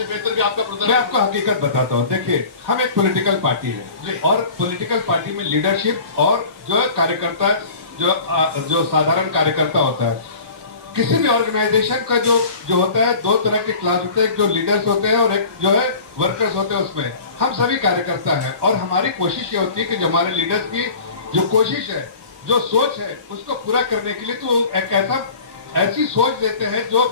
इससे बेहतर भी आपका प्रदर्शन। मैं आपको हकीकत बताता हूँ। देखिए, हम एक पॉलिटिकल पार्टी है और पॉलिटिकल पार्टी में लीडरशिप और जो कार्यकर्ता, जो साधारण कार्यकर्ता होता है, किसी भी ऑर्गेनाइजेशन का जो होता है, दो तरह के क्लास होते हैं, एक जो लीडर्स होते हैं और एक जो है वर्कर्स होते हैं। उसमें हम सभी कार्यकर्ता हैं और हमारी कोशिश ये होती है कि जो हमारे लीडर्स की जो कोशिश है, जो सोच है, उसको पूरा करने के लिए तो एक ऐसी सोच देते हैं जो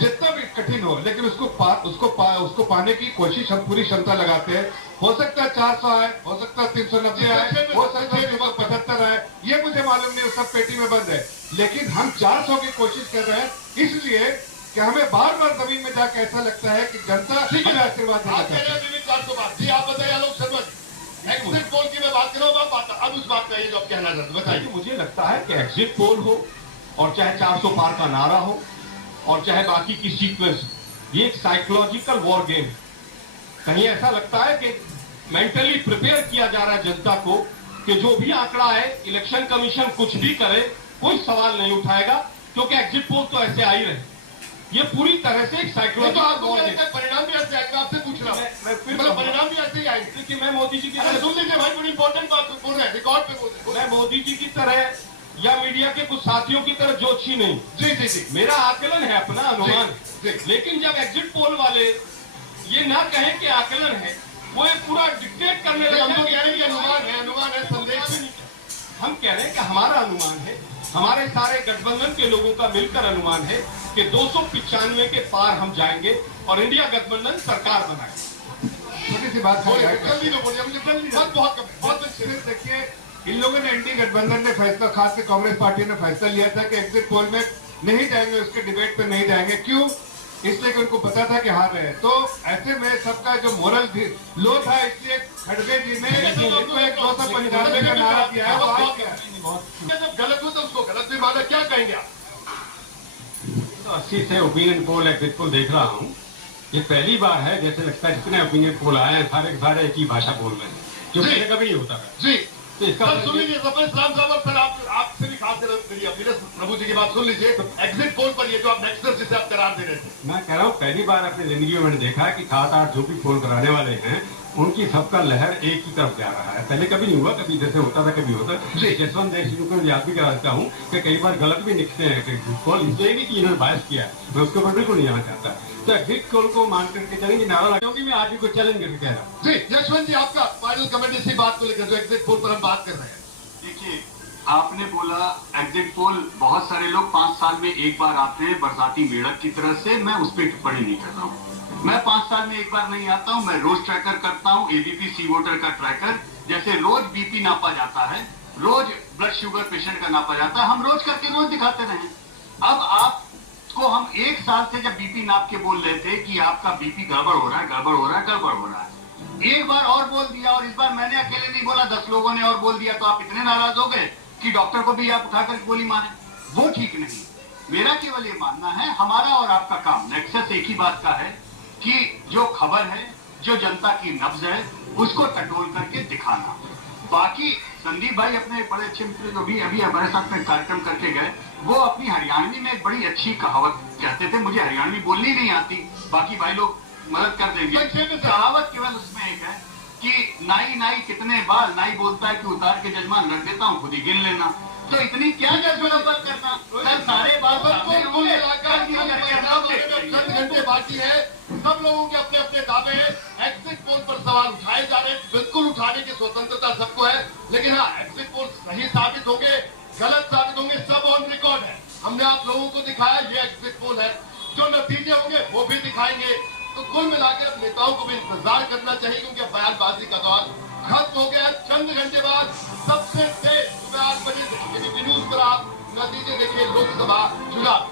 जितना भी कठिन हो, लेकिन उसको पाने की कोशिश हम पूरी क्षमता लगाते हैं। हो सकता है 400 आए, हो सकता है 390 आए, हो सकता है 75 आए, ये मुझे मालूम नहीं, सब पेटी में बंद है। लेकिन हम 400 की कोशिश कर रहे हैं, इसलिए कि हमें बार बार जमीन में जाकर ऐसा लगता है कि जनता हमें आशीर्वाद देना चाहती है। 400 बात जी आप बताइए। आलोक शर्मा जी, एग्जिट पोल की मैं बात कर रहा हूँ, अब उस बात का ये जो आप कहना चाहते हैं बताइए। मुझे लगता है कि एग्जिट पोल हो और चाहे 400 पार का नारा हो और चाहे बाकी की सीक्वेंस, ये एक साइकोलॉजिकल वॉर गेम है। कहीं ऐसा लगता है कि मेंटली प्रिपेयर किया जा रहा है जनता को कि जो भी आंकड़ा है, इलेक्शन कमीशन कुछ भी करे, कोई सवाल नहीं उठाएगा, क्योंकि एग्जिट पोल तो ऐसे आ ही रहे। ये पूरी तरह से एक साइकोलॉजिकल वॉर गेम। परिणाम भी ऐसे आएगा, आपसे पूछ रहा हूँ, परिणाम भी ऐसे ही आएंगे कि मैं मोदी जी की तरह, सुन लीजिए भाई, बड़ी इंपॉर्टेंट बात बोल रहे हैं, रिकॉर्ड पे बोल रहे हैं। मैं मोदी जी की तरह या मीडिया के कुछ साथियों की तरह जोशी नहीं। जी जी जी, मेरा आकलन है, अपना अनुमान। लेकिन जब एग्जिट पोल वाले ये ना कहें कि आकलन है, वो एक पूरा डिक्टेट करने लगे। हम तो कह रहे हैं कि अनुमान है, संदेश भी नहीं। हम कह रहे हैं कि हमारा अनुमान है, हमारे सारे गठबंधन के लोगों का मिलकर अनुमान है कि 295 के पार हम जाएंगे और इंडिया गठबंधन सरकार बनाएगा। छोटी सी बात जल्दी तो बोलिए, मुझे जल्दी बहुत कम, बहुत देखिए, इन लोगों ने, इंडी गठबंधन ने फैसला, खासकर कांग्रेस पार्टी ने फैसला लिया था कि एग्जिट पोल में नहीं जाएंगे, उसके डिबेट पे नहीं जाएंगे। क्यों? इसलिए कि उनको पता था कि हार रहे हैं। तो ऐसे में सबका जो मोरल लो था, इसलिए खड़गे जी ने 295 का नारा दिया है। जब गलत हो तो उसको गलत भी माना, क्या कहेंगे आप? 80 से ओपिनियन पोल, एग्जिट पोल देख रहा हूँ। ये पहली बार है, जैसे लगता है जितने ओपिनियन पोल आए हैं सारे के सारे एक ही भाषा बोल रहे हैं, जो पहले कभी नहीं होता था। जी, तो इसका सुन लीजिए इस्लाम साहब, सर आपसे भी खास प्रभु जी की बात सुन लीजिए। एग्जिट पोल पर ये जो आप नेक्सस जिसे आप करार दे रहे थे, मैं कह रहा हूँ पहली बार अपनी जिंदगी में मैंने देखा है कि 7-8 जो भी पोल कराने वाले हैं, उनकी सबका लहर एक ही तरफ जा रहा है। पहले कभी नहीं हुआ, कभी जैसे होता था कभी होता। जसवंत देश जी को याद भी करा देता हूँ कि कई बार गलत भी निकलते हैं पोल, इसलिए नहीं कि इन्होंने बायस किया है, मैं उसके ऊपर बिल्कुल नहीं आना चाहता। तो एग्जिट पोल को मान करके चलेंगे, नारा, क्योंकि मैं आज भी कुछ चैलेंज करके कह रहा हूँ। जी यशवंत जी, आपका फाइनल कमेंट इसी बात को लेकर, जो एग्जिट पोल पर हम बात कर रहे हैं। देखिए, आपने बोला एग्जिट पोल, बहुत सारे लोग 5 साल में एक बार आते हैं बरसाती मेढक की तरह से। मैं उस पर टिप्पणी नहीं कर रहा हूँ। मैं 5 साल में एक बार नहीं आता हूँ, मैं रोज ट्रैकर करता हूँ, एबीपी सी वोटर का ट्रैकर। जैसे रोज बीपी नापा जाता है, रोज ब्लड शुगर पेशेंट का नापा जाता है, हम रोज करके रोज दिखाते रहे। अब आपको हम 1 साल से जब बीपी नाप के बोल रहे थे कि आपका बीपी गड़बड़ हो रहा है, गड़बड़ हो रहा है, गड़बड़ हो रहा है, एक बार और बोल दिया, और इस बार मैंने अकेले नहीं बोला, 10 लोगों ने और बोल दिया, तो आप इतने नाराज हो गए कि डॉक्टर को भी आप उठाकर गोली मारे। वो ठीक नहीं। मेरा केवल ये मानना है, हमारा और आपका काम नेक्सस एक ही बात का है कि जो खबर है, जो जनता की नब्ज है, उसको टटोल करके दिखाना। बाकी संदीप भाई अपने बड़े अच्छे मित्र जो भी अभी हमारे साथ में कार्यक्रम करके गए, वो अपनी हरियाणवी में एक बड़ी अच्छी कहावत कहते थे। मुझे हरियाणवी बोलनी नहीं आती, बाकी भाई लोग मदद कर देंगे। कहावत केवल उसमें एक है कि नाई नाई कितने बाल, नाई बोलता है कि उतार के जजमान रख देता हूँ, खुद ही गिन लेना। तो इतनी क्या जज्बत करना, सारे बात घंटे बाकी है, सब लोगों के अपने अपने दावे हैं। एग्जिट पोल पर सवाल उठाए जा रहे हैं, बिल्कुल उठाने की स्वतंत्रता सबको है, लेकिन हाँ, एग्जिट पोल सही साबित होंगे, गलत साबित होंगे, सब ऑन रिकॉर्ड है। हमने आप लोगों को दिखाया ये एग्जिट पोल है, जो नतीजे होंगे वो भी दिखाएंगे। तो कुल मिलाकर अब नेताओं को भी इंतजार करना चाहिए, क्योंकि बयानबाजी का दौर खत्म हो गया। चंद घंटे बाद सबसे तेज सुबह 8 बजे एबीपी न्यूज पर आप नतीजे देखिए लोकसभा चुनाव।